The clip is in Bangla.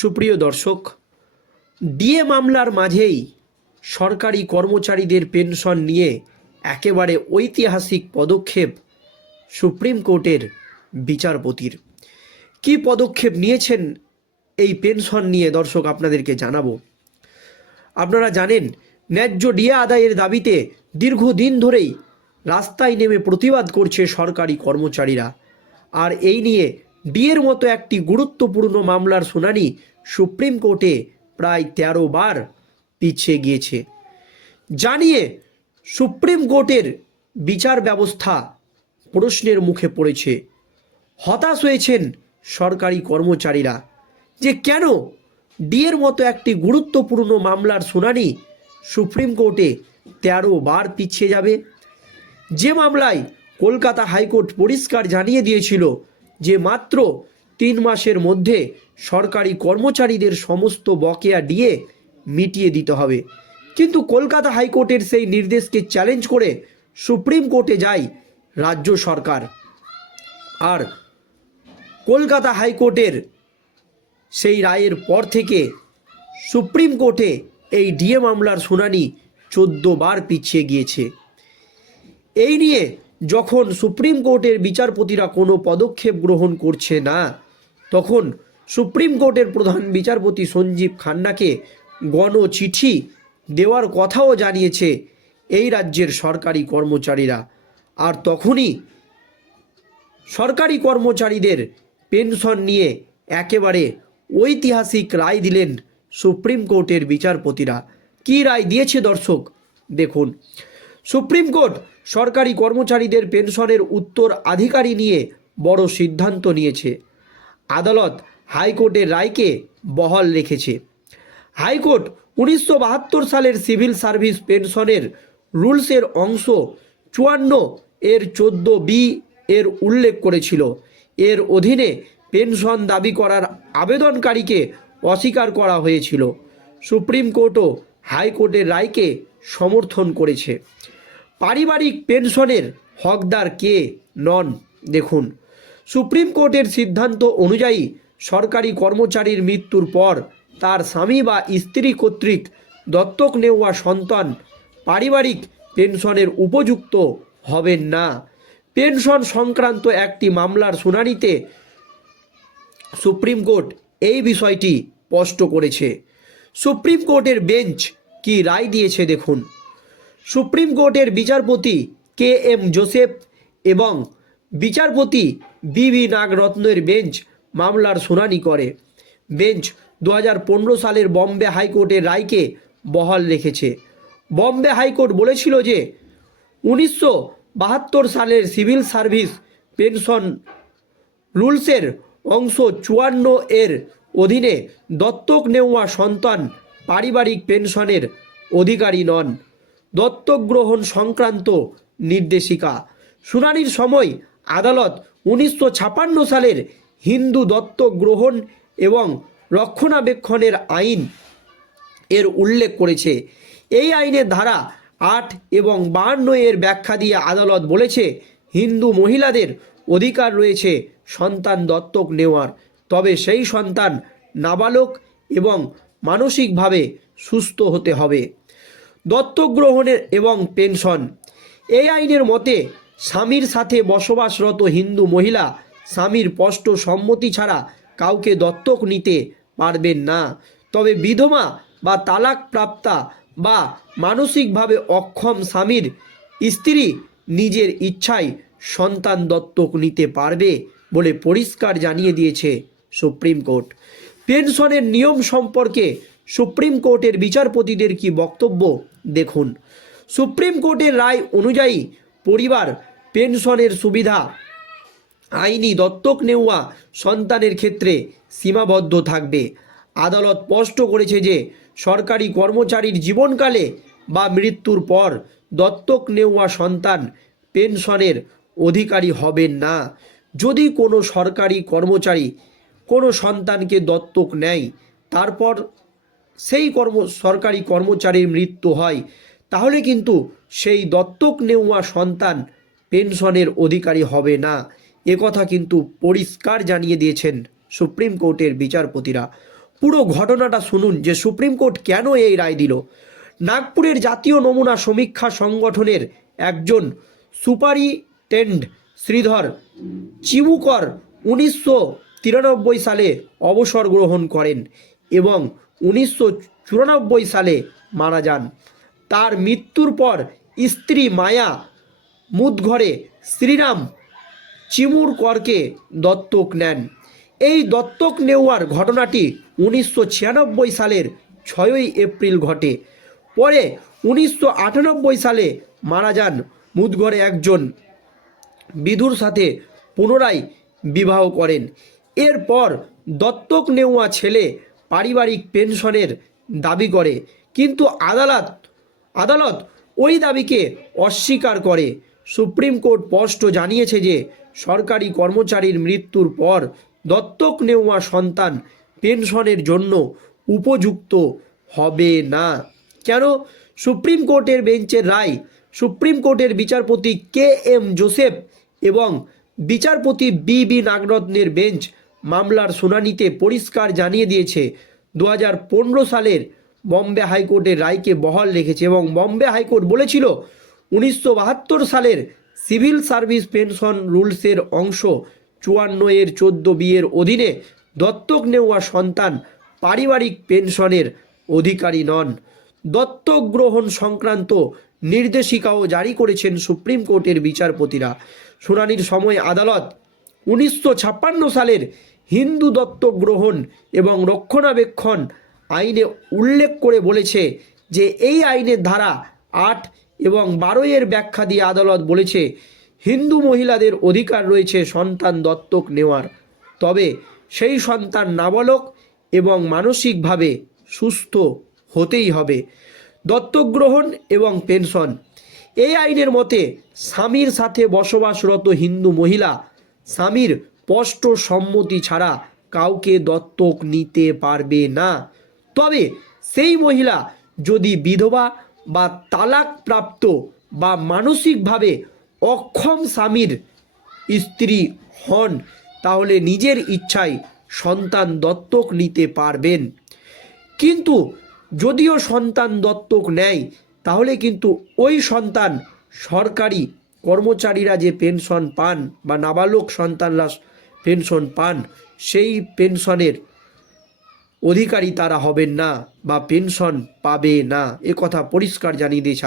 সুপ্রিয় দর্শক, ডিএ মামলার মাঝেই সরকারি কর্মচারীদের পেনশন নিয়ে একেবারে ঐতিহাসিক পদক্ষেপ সুপ্রিম কোর্টের বিচারপতির। কি পদক্ষেপ নিয়েছেন এই পেনশন নিয়ে দর্শক আপনাদেরকে জানাব। আপনারা জানেন, ন্যায্য ডিএ আদায়ের দাবিতে দীর্ঘদিন ধরেই রাস্তায় নেমে প্রতিবাদ করছে সরকারি কর্মচারীরা। আর এই নিয়ে ডিএর মতো একটি গুরুত্বপূর্ণ মামলার শুনানি সুপ্রিম কোর্টে প্রায় তেরো বার পিছিয়ে গিয়েছে। জানিয়ে সুপ্রিম কোর্টের বিচার ব্যবস্থা প্রশ্নের মুখে পড়েছে। হতাশ হয়েছেন সরকারি কর্মচারীরা যে কেন ডিএর মতো একটি গুরুত্বপূর্ণ মামলার শুনানি সুপ্রিম কোর্টে তেরো বার পিছিয়ে যাবে। যে মামলায় কলকাতা হাইকোর্ট পরিষ্কার জানিয়ে দিয়েছিল যে মাত্র তিন মাসের মধ্যে সরকারি কর্মচারীদের সমস্ত বকেয়া ডিএ মিটিয়ে দিতে হবে। কিন্তু কলকাতা হাইকোর্টের সেই নির্দেশকে চ্যালেঞ্জ করে সুপ্রিম কোর্টে যায় রাজ্য সরকার। আর কলকাতা হাইকোর্টের সেই রায়ের পর থেকে সুপ্রিম কোর্টে এই ডিএ মামলার শুনানি বার পিছিয়ে গিয়েছে। এই নিয়ে যখন সুপ্রিম কোর্টের বিচারপতিরা কোনো পদক্ষেপ গ্রহণ করছে না তখন সুপ্রিম কোর্টের প্রধান বিচারপতি সঞ্জীব খান্নাকে গণ চিঠি দেওয়ার কথাও জানিয়েছে এই রাজ্যের সরকারি কর্মচারীরা। আর তখনই সরকারি কর্মচারীদের পেনশন নিয়ে একেবারে ঐতিহাসিক রায় দিলেন সুপ্রিম কোর্টের বিচারপতিরা। কী রায় দিয়েছে দর্শক, দেখুন। সুপ্রিম কোর্ট সরকারি কর্মচারীদের পেনশনের উত্তর আধিকারী নিয়ে বড় সিদ্ধান্ত নিয়েছে। আদালত হাইকোর্টের রায়কে বহাল রেখেছে। হাইকোর্ট উনিশশো বাহাত্তর সালের সিভিল সার্ভিস পেনশনের রুলসের অংশ চুয়ান্ন এর চোদ্দ বি এর উল্লেখ করেছিল। এর অধীনে পেনশন দাবি করার আবেদনকারীকে অস্বীকার করা হয়েছিল। সুপ্রিম কোর্টও হাইকোর্টের রায়কে সমর্থন করেছে। পারিবারিক পেনশনের হকদার কে নন? দেখুন। সুপ্রিম কোর্টের সিদ্ধান্ত অনুযায়ী সরকারি কর্মচারীর মৃত্যুর পর তার স্বামী বা স্ত্রী কর্তৃক দত্তক নেওয়া সন্তান পারিবারিক পেনশনের উপযুক্ত হবেন না। পেনশন সংক্রান্ত একটি মামলার শুনানিতে সুপ্রিম কোর্ট এই বিষয়টি স্পষ্ট করেছে। সুপ্রিম কোর্টের বেঞ্চ কি রায় দিয়েছে দেখুন। সুপ্রিম কোর্টের বিচারপতি কে এম জোসেফ এবং বিচারপতি বি ভি নাগরত্নের বেঞ্চ মামলার শুনানি করে। বেঞ্চ দু হাজার পনেরো সালের বম্বে হাইকোর্টের রায়কে বহাল রেখেছে। বম্বে হাইকোর্ট বলেছিল যে, উনিশশো বাহাত্তর সালের সিভিল সার্ভিস পেনশন রুলসের অংশ চুয়ান্ন এর অধীনে দত্তক নেওয়া সন্তান পারিবারিক পেনশনের অধিকারী নন। দত্তক গ্রহণ সংক্রান্ত নির্দেশিকা। শুনানির সময় আদালত উনিশশো সালের হিন্দু দত্তক গ্রহণ এবং রক্ষণাবেক্ষণের আইন এর উল্লেখ করেছে। এই আইনের ধারা আট এবং বাহান্ন এর ব্যাখ্যা দিয়ে আদালত বলেছে, হিন্দু মহিলাদের অধিকার রয়েছে সন্তান দত্তক নেওয়ার। তবে সেই সন্তান নাবালক এবং মানসিকভাবে সুস্থ হতে হবে। দত্তক গ্রহণের এবং পেনশন। এই আইনের মতে স্বামীর সাথে বসবাসরত হিন্দু মহিলা স্বামীর স্পষ্ট সম্মতি ছাড়া কাউকে দত্তক নিতে পারবেন না। তবে বিধবা বা তালাক প্রাপ্তা বা মানসিকভাবে অক্ষম স্বামীর স্ত্রী নিজের ইচ্ছায় সন্তান দত্তক নিতে পারবে বলে পরিষ্কার জানিয়ে দিয়েছে সুপ্রিম কোর্ট। পেনশনের নিয়ম সম্পর্কে সুপ্রিম কোর্টের বিচারপতিদের কি বক্তব্য দেখুন। সুপ্রিম কোর্টের রায় অনুযায়ী পরিবার পেনশনের সুবিধা। আইনি দত্তক নেওয়া সন্তানের ক্ষেত্রে সীমাবদ্ধ থাকবে। আদালত স্পষ্ট করেছে যে, সরকারি কর্মচারীর জীবনকালে বা মৃত্যুর পর দত্তক নেওয়া সন্তান পেনশনের অধিকারী হবেন না। যদি কোনো সরকারি কর্মচারী কোনো সন্তানকে দত্তক নেয়, তারপর সেই কর্ম, সরকারি কর্মচারীর মৃত্যু হয়, তাহলে কিন্তু সেই দত্তক নেওয়া সন্তান পেনশনের অধিকারী হবে না। একথা কিন্তু পরিষ্কার জানিয়ে দিয়েছেন সুপ্রিম কোর্টের বিচারপতিরা। পুরো ঘটনাটা শুনুন যে সুপ্রিম কোর্ট কেন এই রায় দিল। নাগপুরের জাতীয় নমুনা সমীক্ষা সংগঠনের একজন সুপারিটেন্ড শ্রীধর চিমুকর উনিশশো তিরানব্বই সালে অবসর গ্রহণ করেন এবং উনিশশো চুরানব্বই সালে মারা যান। তার মৃত্যুর পর স্ত্রী মায়া মুদঘরে শ্রীরাম চিমুর করকে দত্তক নেন। এই দত্তক নেওয়ার ঘটনাটি উনিশশো ছিয়ানব্বই সালের ছয়ই এপ্রিল ঘটে। পরে উনিশশো আটানব্বই সালে মারা যান মুদঘরে একজন বিধুর সাথে পুনরায় বিবাহ করেন। এরপর দত্তক নেওয়া ছেলে পারিবারিক পেনশনের দাবি করে, কিন্তু আদালত আদালত ওই দাবিকে অস্বীকার করে। সুপ্রিম কোর্ট স্পষ্ট জানিয়েছে যে, সরকারি কর্মচারীর মৃত্যুর পর দত্তক নেওয়া সন্তান পেনশনের জন্য উপযুক্ত হবে না। কেন? সুপ্রিম কোর্টের বেঞ্চের রায়, সুপ্রিম কোর্টের বিচারপতি কে এম জোসেফ এবং বিচারপতি বি বি নাগরত্নের বেঞ্চ মামলার শুনানিতে পরিষ্কার জানিয়ে দিয়েছে দু হাজার পনেরো সালের বম্বে হাইকোর্টের রায়কে বহাল রেখেছে এবং বম্বে হাইকোর্ট বলেছিল উনিশশো বাহাত্তর সালের সিভিল সার্ভিস পেনশন রুলসের অংশ চুয়ান্ন এর চোদ্দ বিয়ের অধীনে দত্তক নেওয়া সন্তান পারিবারিক পেনশনের অধিকারী নন। দত্তক গ্রহণ সংক্রান্ত নির্দেশিকাও জারি করেছেন সুপ্রিম কোর্টের বিচারপতিরা। শুনানির সময় আদালত উনিশশো ছাপ্পান্ন সালের হিন্দু দত্তক গ্রহণ এবং রক্ষণাবেক্ষণ আইনে উল্লেখ করে বলেছে যে এই আইনের ধারা আট এবং বারোই এর ব্যাখ্যা দিয়ে আদালত বলেছে, হিন্দু মহিলাদের অধিকার রয়েছে সন্তান দত্তক নেওয়ার। তবে সেই সন্তান নাবালক এবং মানসিকভাবে সুস্থ হতেই হবে। দত্তক গ্রহণ এবং পেনশন। এই আইনের মতে স্বামীর সাথে বসবাসরত হিন্দু মহিলা স্বামীর স্পষ্ট সম্মতি ছাড়া কাউকে দত্তক নিতে পারবে না। তবে সেই মহিলা যদি বিধবা বা তালাক প্রাপ্ত বা মানসিকভাবে অক্ষম স্বামীর স্ত্রী হন, তাহলে নিজের ইচ্ছায় সন্তান দত্তক নিতে পারবেন। কিন্তু যদিও সন্তান দত্তক নেয়, তাহলে কিন্তু ওই সন্তান সরকারি কর্মচারীরা যে পেনশন পান বা নাবালক সন্তানরা পেনশন পান, সেই পেনশনের অধিকারী তারা হবেন না বা পেনশন পাবে না এ কথা পরিষ্কার জানিয়ে দিয়েছে।